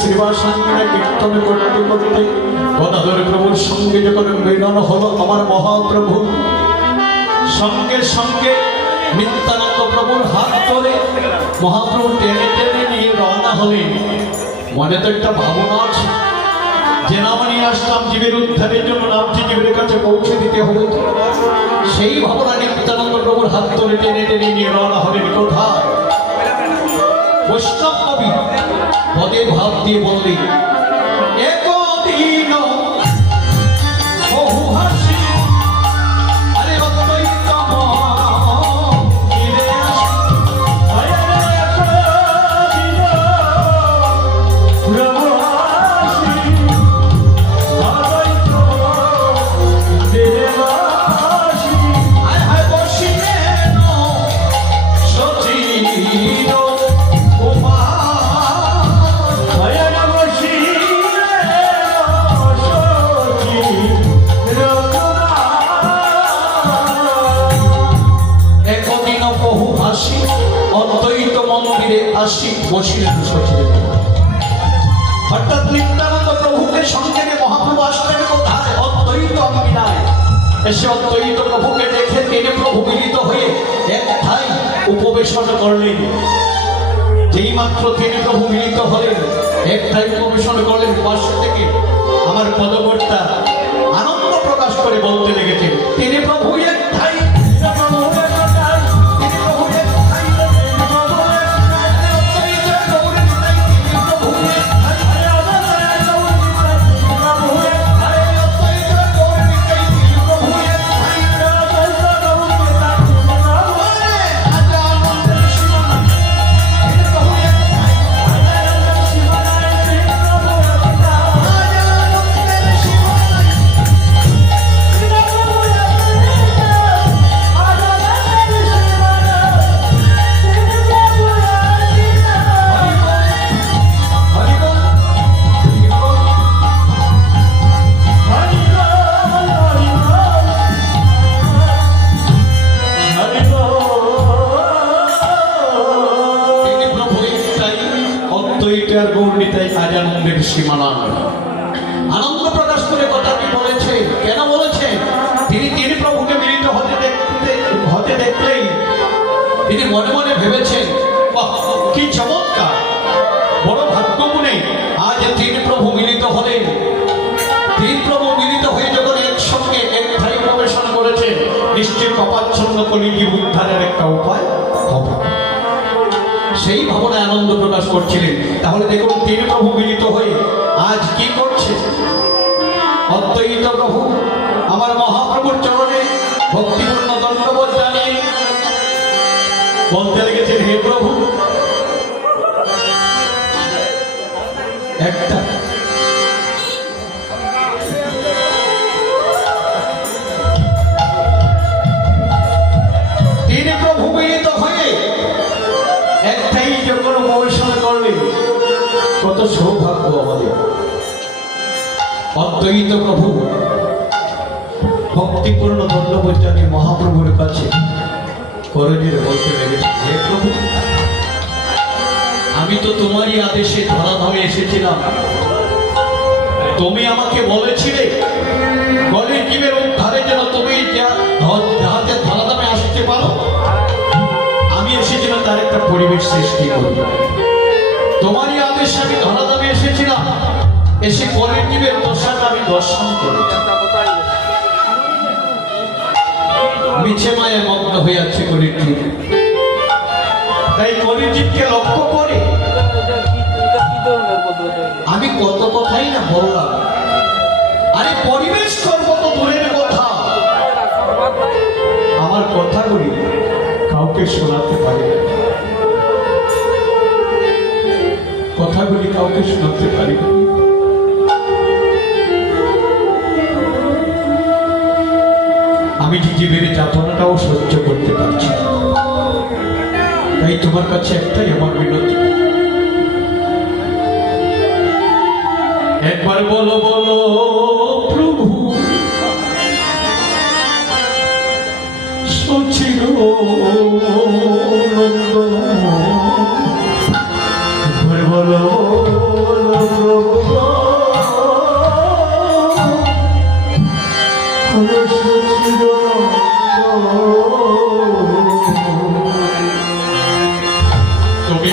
শ্রীবাসাঙ্গিনে কীর্তন করতে করতে গদাধর প্রভুর সঙ্গে যখন মিলন হলো আমার মহাপ্রভু সঙ্গে সঙ্গে নিত্যানন্দ প্রভুর হাত ধরে মহাপ্রভু টেনে টেনে নিয়ে রওনা হলেন। মনে তো একটা ভাবনা আছে যে নাম নিয়ে আসলাম জীবের উদ্ধারের জন্য, নামটি জীবের কাছে পৌঁছে দিতে হবে। সেই ভাবনা নিত্যানন্দ প্রভুর হাত ধরে টেনে টেনে নিয়ে রওনা হলেন কোথায়? বৈষ্ণব কবি পদে ভাব দিয়ে বললেন, একদিন বহু হাসি আরে অদ্বৈতম ফিরে আসি, আরে একদিন বহু হাসি অদ্বৈতম ফিরে আসি, আয় হায় বসিলেন সচিন অদ্বৈত মন্দিরে আসি বসিলেন সচিবের। অর্থাৎ নিত্যানন্দ প্রভুকে সঙ্গে নিয়ে মহাপ্রভু আসলেন কোথায়? অদ্বৈত অঙ্গিনায় এসে অদ্বৈত প্রভুকে দেখে তিনি প্রভু মিলিত হয়ে একটাই উপবেশন করলেন। যেই মাত্র তিনি প্রভু মিলিত হলেন একটাই উপবেশন করলেন, পাশ থেকে আমার পদকর্তা আনন্দ প্রকাশ করে বলতে লেগেছেন, তিনি প্রভু একটাই, আনন্দের সীমানা আনন্দ প্রকাশ করে কথাটি বলেছে। কেন বলেছে? তিনি প্রভুকে মিলিত হতে দেখলেই তিনি মনে মনে ভেবেছেন, কি চমৎকার, বড় ভাগ্যগুণে আজ তিনি প্রভু মিলিত হলেন। তিন প্রভু মিলিত হয়ে যখন একসঙ্গে একটাই উপবেশন করেছে, নিশ্চয় পাপাচ্ছন্ন কলিযুগ উদ্ধারের একটা উপায় হবে। সেই ভাবনায় আনন্দ প্রকাশ করছিলেন। তাহলে দেখুন তিন প্রভু মিলিত হয়ে আজ কি করছে? অদ্বৈত প্রভু আমার মহাপ্রভুর চরণে ভক্তিপূর্ণ দণ্ডবোধ জানিয়ে বলতে লেগেছেন, হে প্রভু, একটা তিন প্রভু মিলিত হয়ে একটাই যখন উপবেশন করলেন, কত সৌভাগ্য আমাদের। অদ্বৈত প্রভু ভক্তিপূর্ণ ধন্যবাদ জানিয়ে মহাপ্রভুর কাছে করজোড়ে বলতে লেগেছে, হে প্রভু, আমি তো তোমারই আদেশে ধরাধামে এসেছিলাম। তুমি আমাকে বলেছিলে কলির জীবের উদ্ধারের জন্য তুমি যাহাতে ধরাধামে আসতে পারো। আমি এসেছিলাম তার একটা পরিবেশ সৃষ্টি করব। তোমারই আদেশে আমি ধরাধামে এসেছিলাম, এসে কলির জীবের দশাটা আমি দর্শন করেছি। মিছে মায়ে মগ্ন হয়ে আছে কলির জীব, তাই কলির জীবকে লক্ষ্য করে আমি কত কথাই না বললাম। আরে পরিবেশ করবো তো দূরের কথা, আমার কথাগুলি কাউকে শোনাতে পারি না, কথাগুলি কাউকে শোনাতে পারি না। আমি জীবের যাতনাটাও সহ্য করতে পারছি, তাই তোমার কাছে একটাই আমার বিনতি, একবার বলো বলো প্রভু সচির একবার বলো তুমি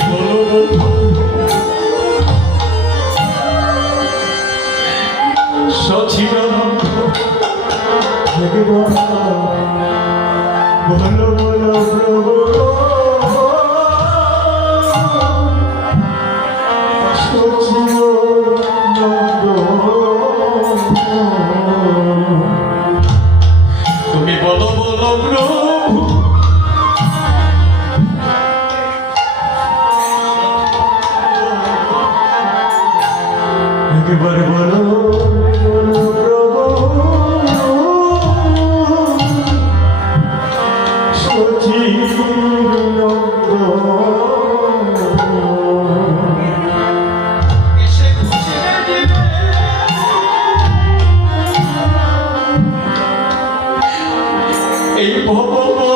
বলো বন্ধু সচিদানন্দ বলো বলো প্রভু তুমি বলো বলো প্রভু একবার বলো বলো প্রভু এসে খুঁজে দিবে এই বলো বলো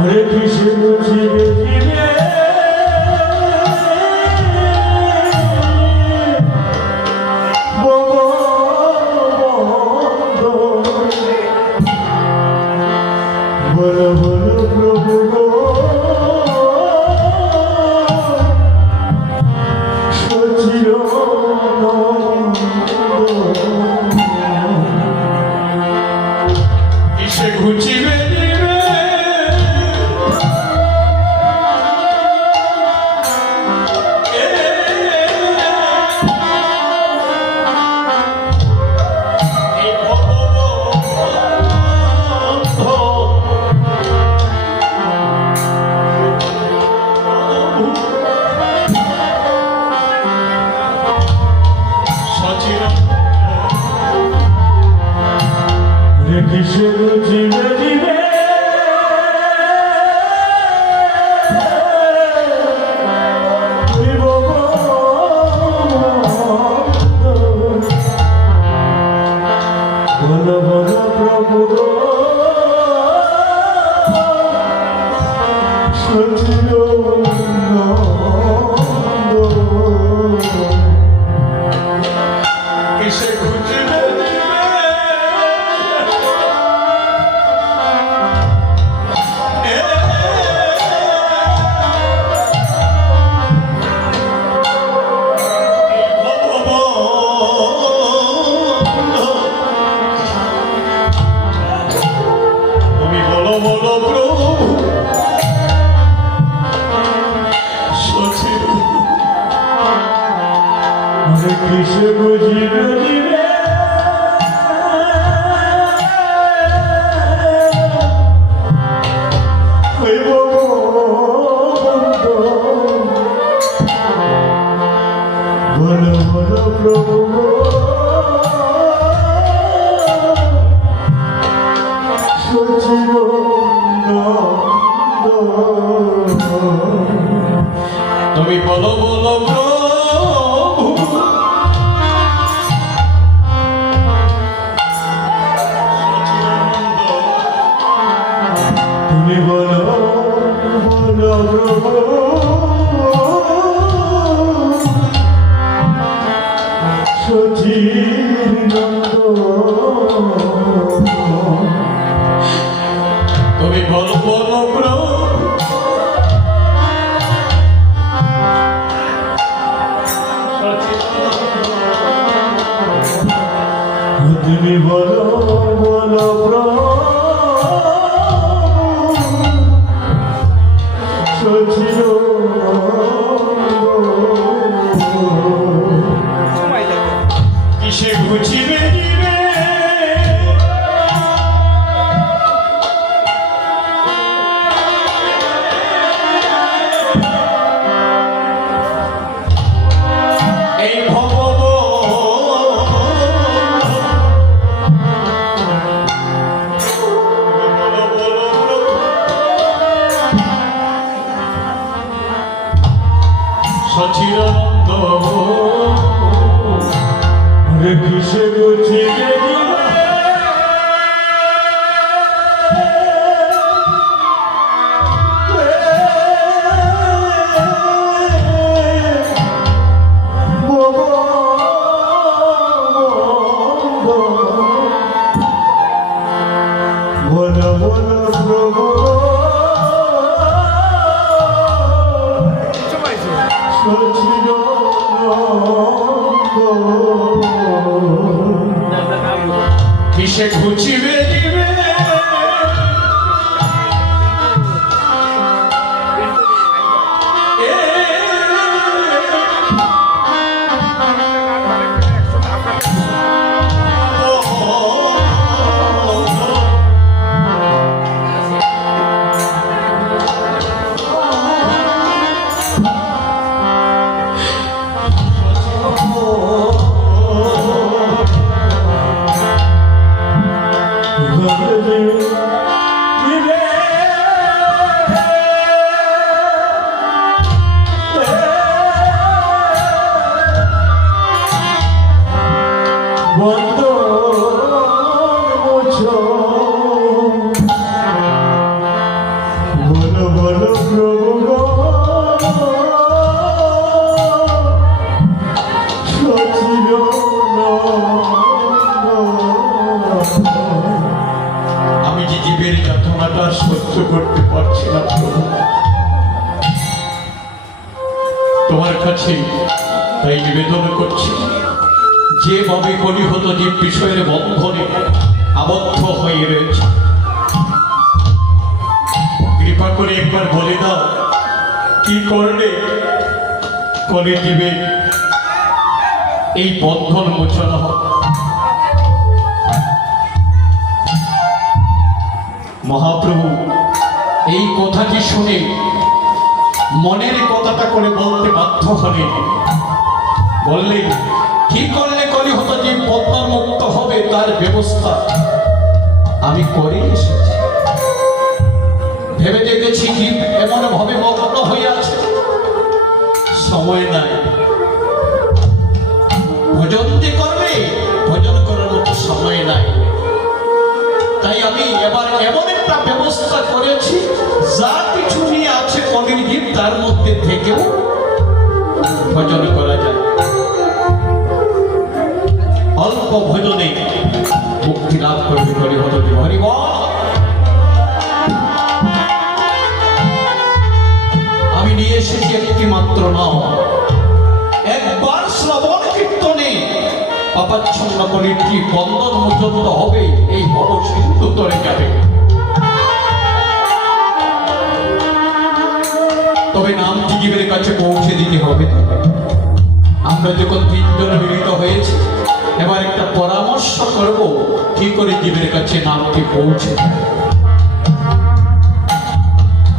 হরে কৃষ্ণ জীবে জীবে বলো বলো প্রভু সচির এসে খুঁজিবে দিবে এই কৃষ্ণ জীবে জীবে বলো বলো প্রভু সচির এসে খুঁজিবে দিবে তুমি বলো বলো প্রভু সচিব হরে কৃষ্ণ জীবে জীবে হইব বলো বলো প্রভু সচির তুমি বলো বলো প্রভু তুমি বলো বলো প্রভু সচির তুমি বলো বলো প্রভু তুমি বলো বলো প্রভু সচির কিসে খুঁজিবে দিবে এই ভব ঘুচিবে দিবে বলো বলো প্রভু গো, সচির আমি যে জীবের যাতনাটা সহ্য করতে পারছি না প্রভু, তোমার কাছে তাই নিবেদন করছি, যেভাবে কলিহত জীব বিষয়ের বন্ধনে আবদ্ধ হয়ে রয়েছে, কৃপা করে একবার বলে দাও কি করলে কলি জীবে এই বন্ধন মোচন হবে। মহাপ্রভু এই কথাটি শুনে মনের কথাটা করে বলতে বাধ্য হলেন, বললেন কি করলে কলিহত জীব বন্ধন মুক্ত হবে তার ব্যবস্থা আমি করে এসেছি। ভেবে দেখেছি জীব এমন ভাবে মগ্ন হয়ে আছে, সময় নাই, ভোজন যে করবে ভোজন করার মতো সময় নাই, তাই আমি এবার এমন একটা ব্যবস্থা করেছি যা কিছু নিয়ে আছে কলির জীব তার মধ্যে থেকেও ভোজন করা যায়, অল্প ভোজনে মুক্তি লাভ করবে কলিহত জীব। হরিবল। আমি নিয়ে এসেছি একটি মাত্র নাও, একবার শ্রবণ কীর্তনে পাপাচ্ছন্ন কলিটি বন্ধন মোচন হবে, এই ভব সিন্ধু তরে যাবে। তবে নামটি জীবের কাছে পৌঁছে দিতে হবে। আমরা যখন তিনজন মিলিত হয়েছি, এবার একটা পরামর্শ করব কি করে জীবের কাছে নামটি পৌঁছে দেয়।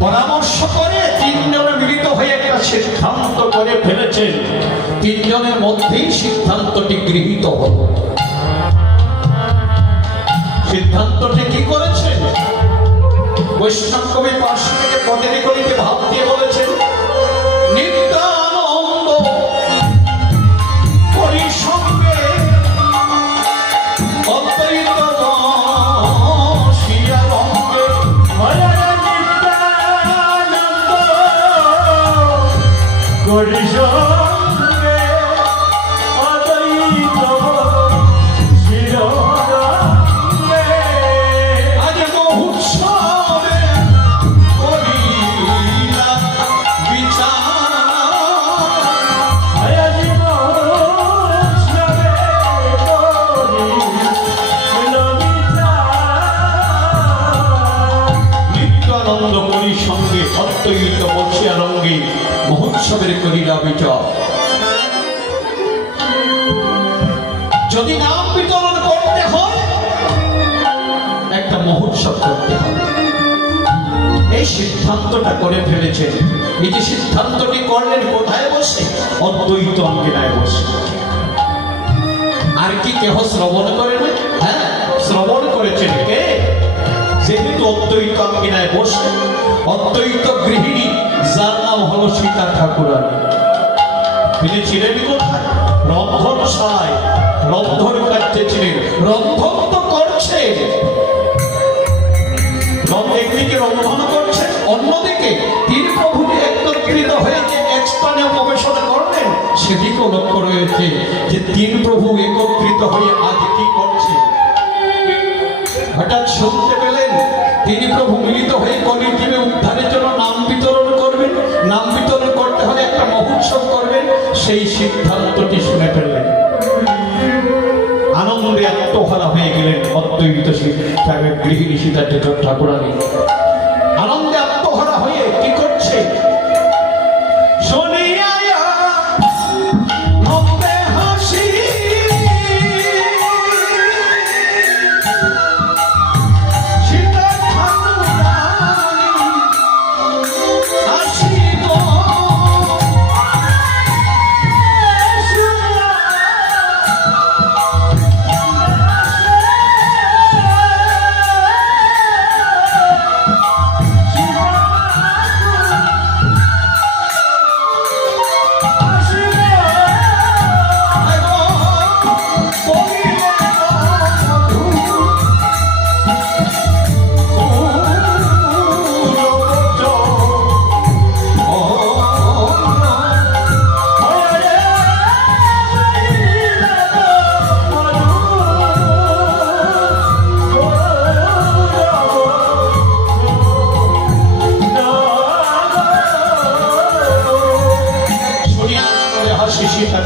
পরামর্শ করে তিনজন মিলিত হয়ে একটা সিদ্ধান্ত করে ফেলেছেন, তিনজনের মধ্যেই সিদ্ধান্তটি গৃহীত হল। সিদ্ধান্তটি কি করেছেন? বৈষ্ণব কবি পার্শ্ব থেকে পদের করিতে ভাব দিয়ে বলেছেন, নিত্যানন্দ করি সঙ্গে অদ্বৈত শিয়া রঙ্গে। আজ মহোৎসবে করিলা নিত্যানন্দ করি সঙ্গে অদ্বৈত বর্ষিয়া রঙ্গে মহোৎসবের করিলা বিচার। যদি নাম বিতরণ করতে হয় একটা মহোৎসব করতে হবে, এই সিদ্ধান্তটা করে ফেলেছেন। এই যে সিদ্ধান্তটি করলেন কোথায় বসে? অদ্বৈত অঙ্গিনায় বসে। আর কি কেহ শ্রবণ করে না? হ্যাঁ, শ্রবণ করেছেন কে? যেহেতু অদ্বৈত অঙ্গিনায় বসে, অদ্বৈত গৃহিণী যার নাম হলো সীতা ঠাকুরানী, তিনি ছিলেন কোথায়? রন্ধনশালায় রন্ধন কার্যে ছিলেন। রন্ধন তো করছেন, একদিকে রন্ধন করছেন, অন্যদিকে তিন প্রভু একত্রিত হয়ে যে এক স্থানে প্রবেশন করলেন সেদিকেও লক্ষ্য রয়েছে যে তিন প্রভু একত্রিত হয়ে আজ কি করছে। হঠাৎ শুনতে পেলেন তিনি প্রভু মিলিত হয়ে কলির জীবে উদ্ধারের জন্য নাম বিতরণ করবেন, নাম বিতরণ করতে হলে একটা মহোৎসব করবেন, সেই সিদ্ধান্তটি শুনে ফেললেন। আনন্দ আনন্দে আত্মহারা হয়ে গেলেন অদ্বৈত গৃহিণী সীতা ঠাকুরানী। আনন্দে আত্মহারা হয়ে কি করছে? শুনিয়া নন্দে হাসি সীতা ঠাকুরানী হাসি গো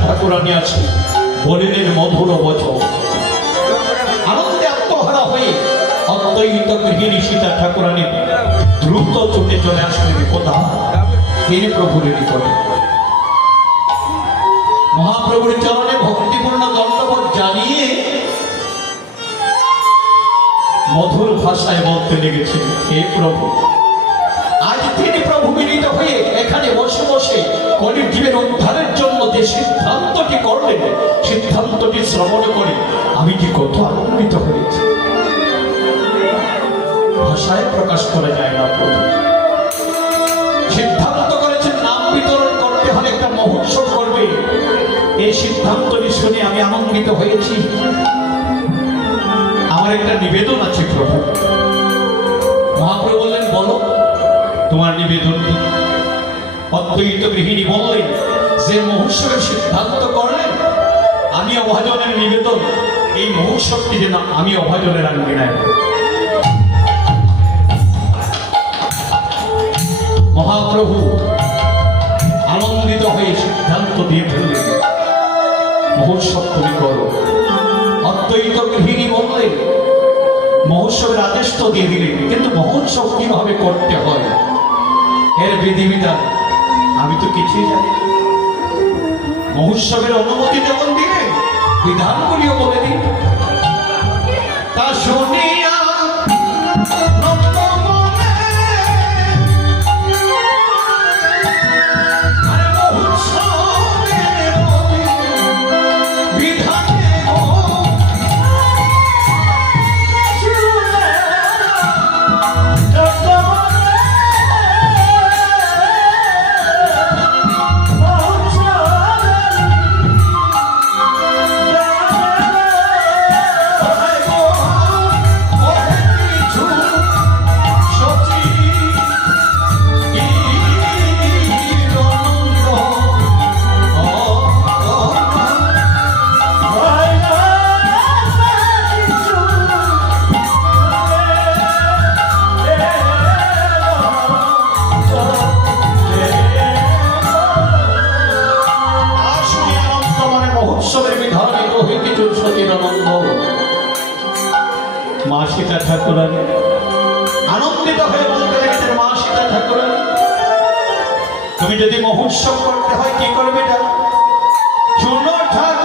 ঠাকুরানী আছে বলিলেন মধুর বচন। আনন্দে আত্মহারা হয়ে অদ্বৈত গৃহিণী সীতা ঠাকুরানী দ্রুত ছুটে চলে আসলেন কোথা? তিনি প্রভুর নিকটে। মহাপ্রভুর চরণে ভক্তিপূর্ণ দণ্ডবোধ জানিয়ে মধুর ভাষায় বলতে লেগেছেন, হে প্রভু, আজ তিনি প্রভু মিলিত হয়ে এখানে বসে বসে কলির জীবের উদ্ধারের জন্য যে সিদ্ধান্তটি করলেন, সিদ্ধান্তটি শ্রবণ করে আমি যে কত আনন্দিত হয়েছি ভাষায় প্রকাশ করা যায় না। প্রভু সিদ্ধান্ত করেছেন নাম বিতরণ করতে হলে একটা মহোৎসব করবে। এই সিদ্ধান্তটি শুনে আমি আনন্দিত হয়েছি। আমার একটা নিবেদন আছে প্রভু। মহাপ্রভু বললেন, বলো তোমার নিবেদনটি। অদ্বৈত গৃহিণী বললেন, যে মহোৎসবের সিদ্ধান্ত করলেন আমি অভাজনের নিবেদন, এই মহোৎসবটি যেন আমি অভাজনের আঙ্গিনায়। মহাপ্রভু আনন্দিত হয়ে সিদ্ধান্ত দিয়ে ফেললেন, মহোৎসব তুমি করো। অদ্বৈত গৃহিণী বললেন, মহোৎসবের আদেশ তো দিয়ে দিলেন, কিন্তু মহোৎসব কিভাবে করতে হয় এর বিধিবিধান আমি তো কিছুই জানি। মহোৎসবের অনুমতি যখন দিলেন, বিধানগুলিও বলে দিন। তা শুনিয়া মা সীতা ঠাকুরানী আনন্দিত হয়ে বলতে লেগেছেন, মা সীতা ঠাকুরানী, তুমি যদি মহোৎসব করতে হয় কি করবে জানো? শুনো ঠাকুর